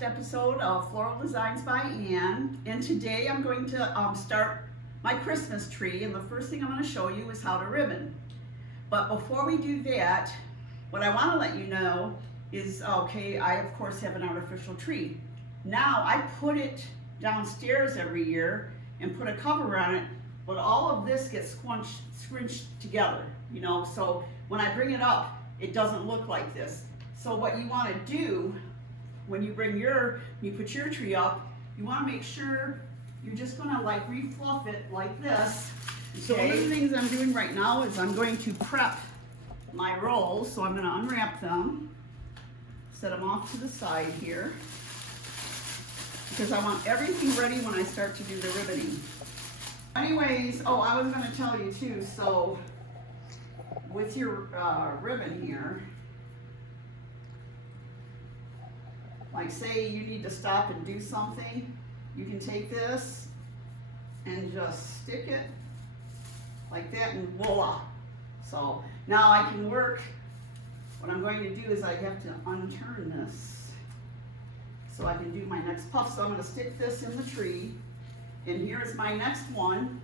next episode of Floral Designs by Ann, and today I'm going to start my Christmas tree, and the first thing I'm going to show you is how to ribbon. But before we do that, what I want to let you know is, okay, I of course have an artificial tree. Now I put it downstairs every year and put a cover on it, but all of this gets scrunched together, you know, so when I bring it up, it doesn't look like this. So what you want to do when you put your tree up, you want to make sure you're just going to like refluff it like this. Okay. So one of the things I'm doing right now is I'm going to prep my rolls. So I'm going to unwrap them, set them off to the side here, because I want everything ready when I start to do the ribboning. Anyways, oh, I was going to tell you too, so with your ribbon here, like say you need to stop and do something, you can take this and just stick it like that and voila. So now I can work. What I'm going to do is I have to unturn this so I can do my next puff. So I'm going to stick this in the tree, and here's my next one,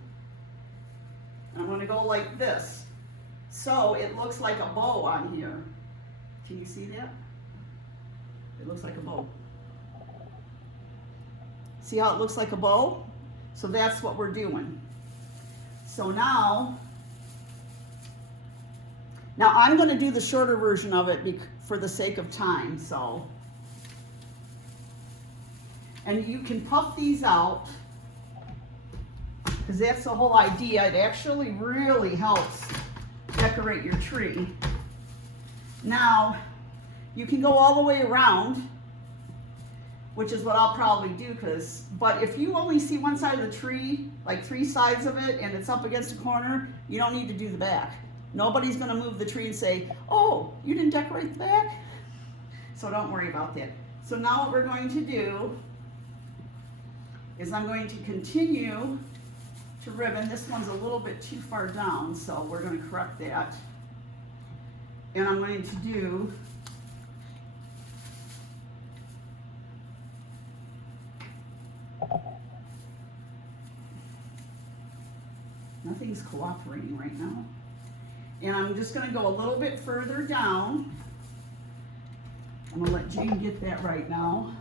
and I'm going to go like this. So it looks like a bow on here. Can you see that? It looks like a bow. See how it looks like a bow? So that's what we're doing. So now I'm going to do the shorter version of it for the sake of time. So, and you can puff these out, because that's the whole idea. It actually really helps decorate your tree. Now, you can go all the way around, which is what I'll probably do, but if you only see one side of the tree, like 3 sides of it, and it's up against a corner, you don't need to do the back. Nobody's gonna move the tree and say, oh, you didn't decorate the back? So don't worry about that. So now what we're going to do is I'm going to continue to ribbon. This one's a little bit too far down, so we're gonna correct that. And I'm going to do nothing's cooperating right now. And I'm just going to go a little bit further down. I'm going to let Jane get that right now.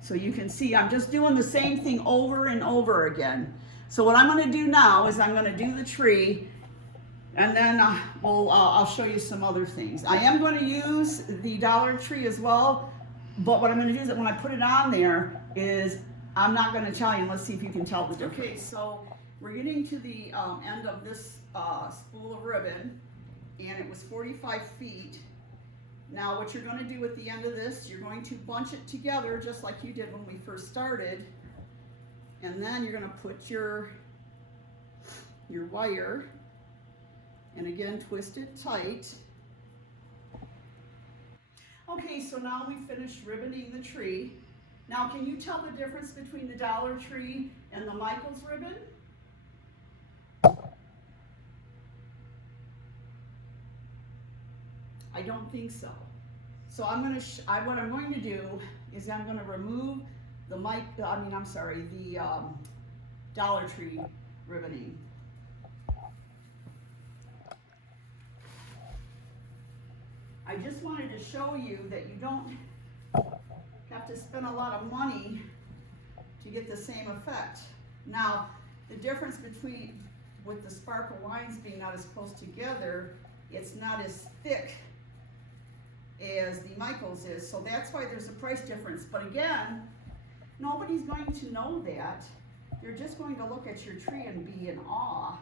So you can see I'm just doing the same thing over and over again. So what I'm going to do now is I'm going to do the tree, and then I'll show you some other things. I am going to use the Dollar Tree as well, but what I'm going to do is that when I put it on there is I'm not going to tell you, and let's see if you can tell the difference. Okay, so we're getting to the end of this spool of ribbon, and it was 45 feet. Now what you're going to do at the end of this, you're going to bunch it together just like you did when we first started, and then you're going to put your wire, and again twist it tight. Okay, so now we finished ribboning the tree. Now can you tell the difference between the Dollar Tree and the Michaels ribbon? I don't think so. So what I'm going to do is I'm going to remove the Dollar Tree ribboning. I just wanted to show you that you don't have to spend a lot of money to get the same effect. Now, the difference with the sparkle lines being not as close together, it's not as thick as the Michaels is, so that's why there's a price difference. But again, nobody's going to know that. They're just going to look at your tree and be in awe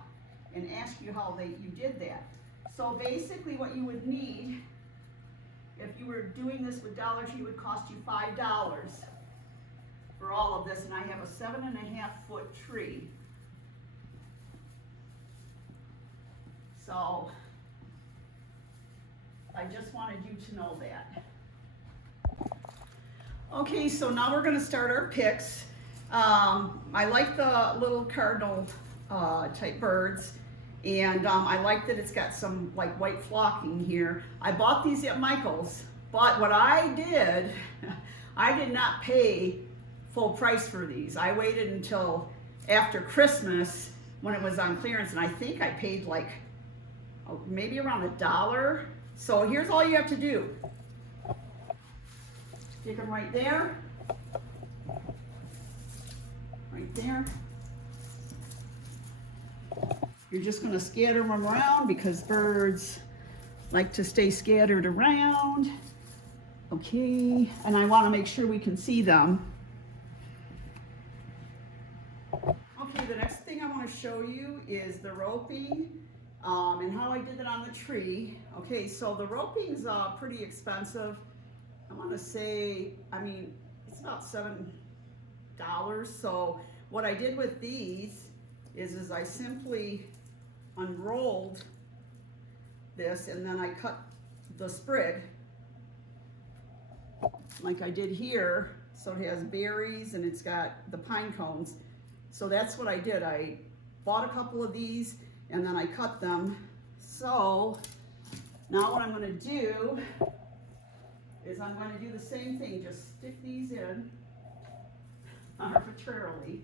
and ask you how you did that. So basically what you would need, if you were doing this with Dollar Tree, it would cost you $5 for all of this, and I have a 7.5 foot tree. So I just wanted you to know that. Okay, so now we're going to start our picks. I like the little cardinal type birds, and I like that it's got some like white flocking here. I bought these at Michael's, but what I did I did not pay full price for these. I waited until after Christmas when it was on clearance, and I think I paid like maybe around $1. So here's all you have to do. Stick them right there. Right there. You're just going to scatter them around because birds like to stay scattered around. Okay, and I want to make sure we can see them. Okay, the next thing I want to show you is the roping and how I did it on the tree. Okay, so the roping's pretty expensive. I want to say, I mean, it's about $7. So what I did with these is I simply unrolled this and then I cut the sprig like I did here, so it has berries and it's got the pine cones. So that's what I did. I bought a couple of these and then I cut them. So now what I'm going to do is I'm going to do the same thing, just stick these in arbitrarily.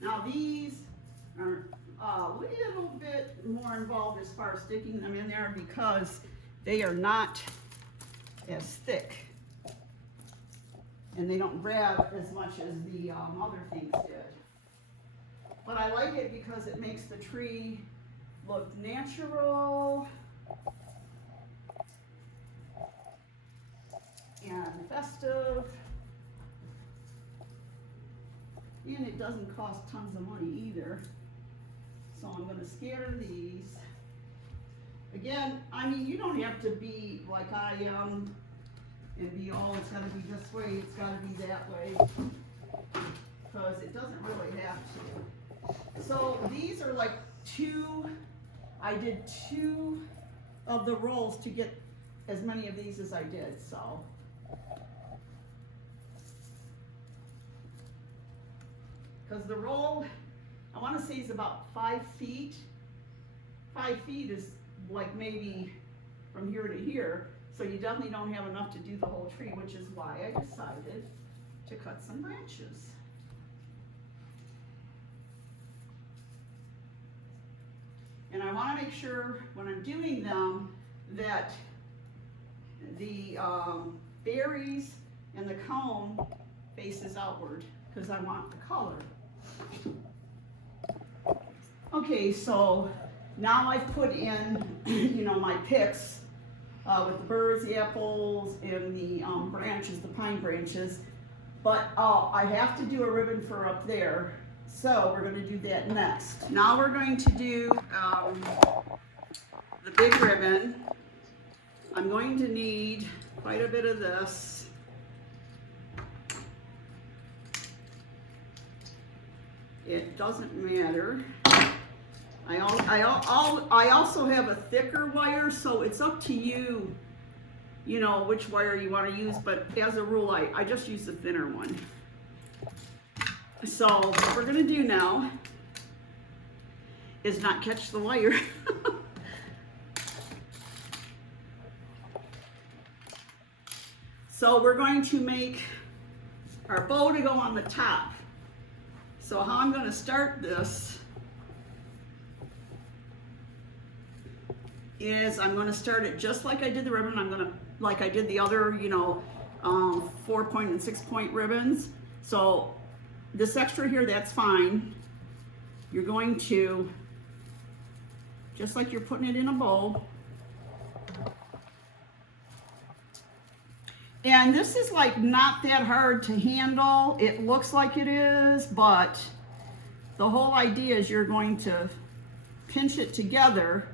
Now these are a little bit more involved as far as sticking them in there because they are not as thick and they don't grab as much as the other things did. But I like it because it makes the tree look natural and festive. And it doesn't cost tons of money either. So I'm going to scatter these. Again, I mean, you don't have to be like I am and be, oh, it's got to be this way, it's got to be that way. Because it doesn't really have to. So these are like I did 2 of the rolls to get as many of these as I did, so. Because the roll, I want to say is about 5 feet. 5 feet is like maybe from here to here, so you definitely don't have enough to do the whole tree, which is why I decided to cut some branches. And I want to make sure when I'm doing them that the berries and the cone faces outward because I want the color. Okay, so now I've put in, you know, my picks with the birds, the apples, and the branches, the pine branches. But I have to do a ribbon for up there, so we're going to do that next. Now we're going to do the big ribbon. I'm going to need quite a bit of this. It doesn't matter. I also have a thicker wire, so it's up to you, you know, which wire you want to use, but as a rule, I just use the thinner one. So what we're going to do now is not catch the wire. So we're going to make our bow to go on the top. So how I'm going to start this is I'm going to start it just like I did the ribbon. I'm going to, like I did the other, you know, 4-point and 6-point ribbons. So this extra here, that's fine. You're going to, just like you're putting it in a bow. And this is like not that hard to handle. It looks like it is, but the whole idea is you're going to pinch it together.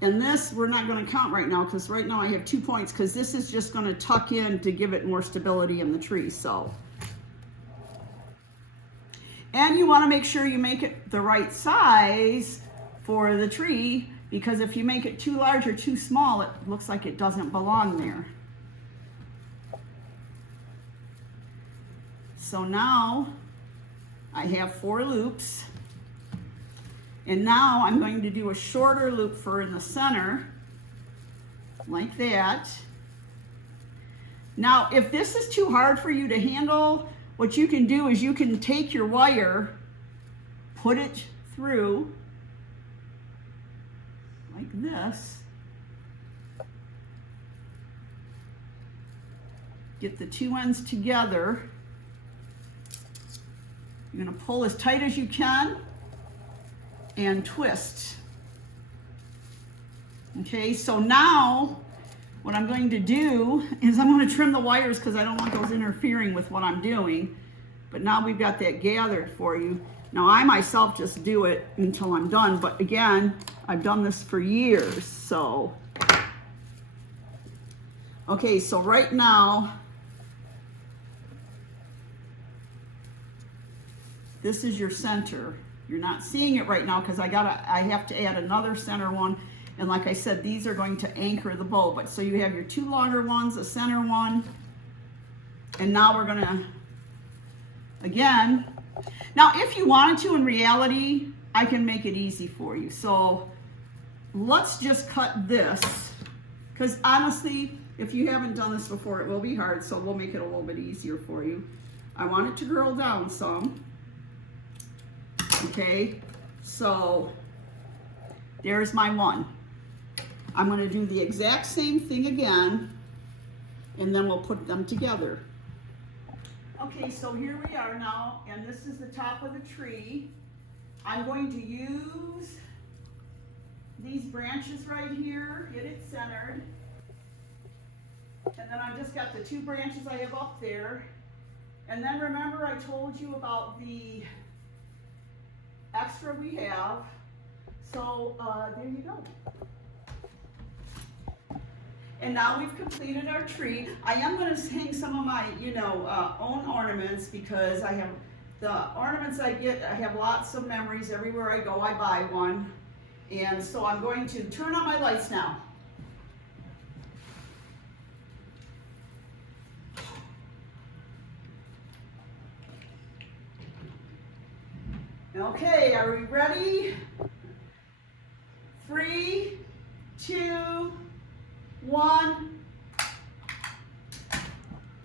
And this, we're not going to count right now because right now I have 2 points because this is just going to tuck in to give it more stability in the tree. So, and you want to make sure you make it the right size for the tree, because if you make it too large or too small, it looks like it doesn't belong there. So now I have 4 loops. And now I'm going to do a shorter loop for in the center, like that. Now, if this is too hard for you to handle, what you can do is you can take your wire, put it through like this. Get the two ends together. You're going to pull as tight as you can and twist. Okay, so now what I'm going to do is I'm going to trim the wires because I don't want those interfering with what I'm doing. But now we've got that gathered for you. Now I myself just do it until I'm done, but again, I've done this for years, so. Okay, so right now, this is your center. You're not seeing it right now because I have to add another center one. And like I said, these are going to anchor the bow. But so you have your two longer ones, a center one. And now we're gonna, again, now if you wanted to, in reality, I can make it easy for you. So let's just cut this. Because honestly, if you haven't done this before, it will be hard. So we'll make it a little bit easier for you. I want it to curl down some. Okay, so there's my one. I'm going to do the exact same thing again, and then we'll put them together. Okay, so here we are now, and this is the top of the tree. I'm going to use these branches right here, get it centered, and then I've just got the two branches I have up there. And then remember I told you about the extra we have, so there you go. And now we've completed our tree. I am going to hang some of my, own ornaments because I have the ornaments I get. I have lots of memories. Everywhere I go, I buy one. And so I'm going to turn on my lights now. Okay, are we ready? 3, 2, 1,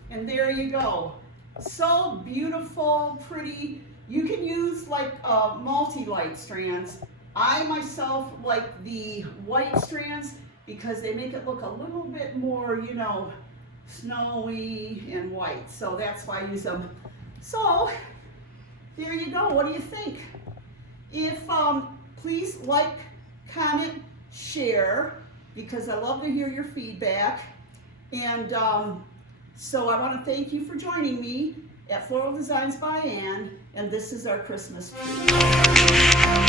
and there you go. So beautiful, pretty. You can use like multi-light strands. I myself like the white strands because they make it look a little bit more, snowy and white. So that's why I use them. So there you go. What do you think? If please like, comment, share, because I love to hear your feedback. And so I want to thank you for joining me at Floral Designs by Ann, and this is our Christmas tree.